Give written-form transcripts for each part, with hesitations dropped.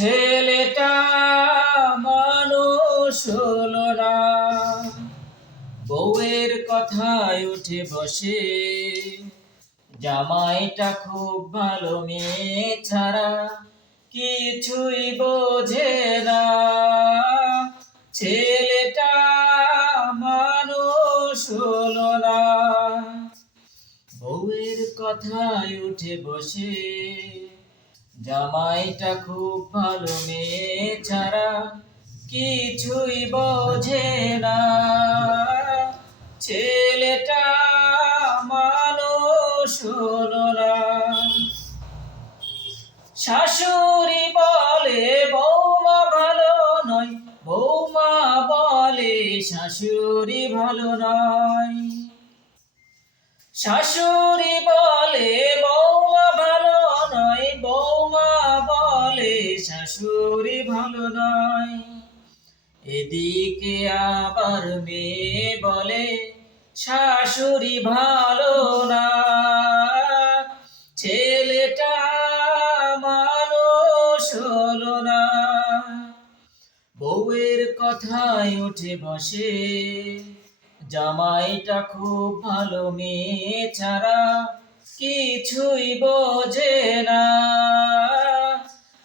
ছেলেটা মানুষ হলো না, বউয়ের কথায় উঠে বসে। জামাইটা খুব ভালো, মেয়ে ছাড়া কিছুই বোঝে না। ছেলেটা মানুষ হলো না, বউয়ের কথায় উঠে বসে। জামাইটা খুব ভালো, মেয়ে ছাড়া কিছুই বোঝে না। ছেলেটা মানুষ হলো না। শাশুড়ি বলে বৌমা ভালো নয়, বৌমা বলে শাশুড়ি ভালো নয়। শাশুড়ি বলে বৌমা ভালো নয়, বৌমা বলে শাশুড়ি ভালো নয়। এদিকে আবার মেয়ে বলে শাশুড়ি ভালো না। ছেলেটা মানুষ হলো না, বউয়ের কথায় উঠে বসে। জামাইটা খুব ভালো, মেয়ে ছাড়া কিছুই বোঝে না।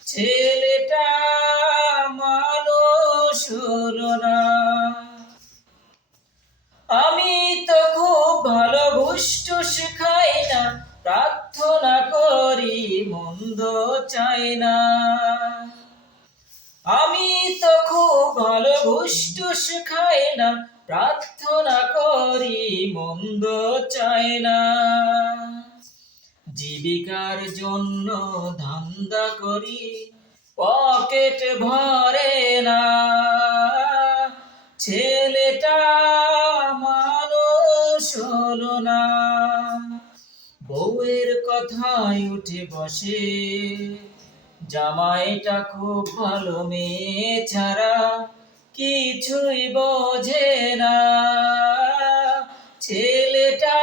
ছেলেটা মানুষ হলো না। আমি তো খুব ভালো, ঘুষ খাই না, প্রার্থনা করি মন্দ চাই না। আমি তো খুব ভালো, ঘুষ খাই না, প্রার্থনা করি মন্দ চাই না। জীবিকার জন্য ধান্দা করি, পকেট ভরে না। ছেলেটা মানুষ হলো না, বউয়ের কথায় উঠে বসে। জামাইটা খুব ভালো, মেয়ে ছাড়া কিছুই বোঝে না। ছেলেটা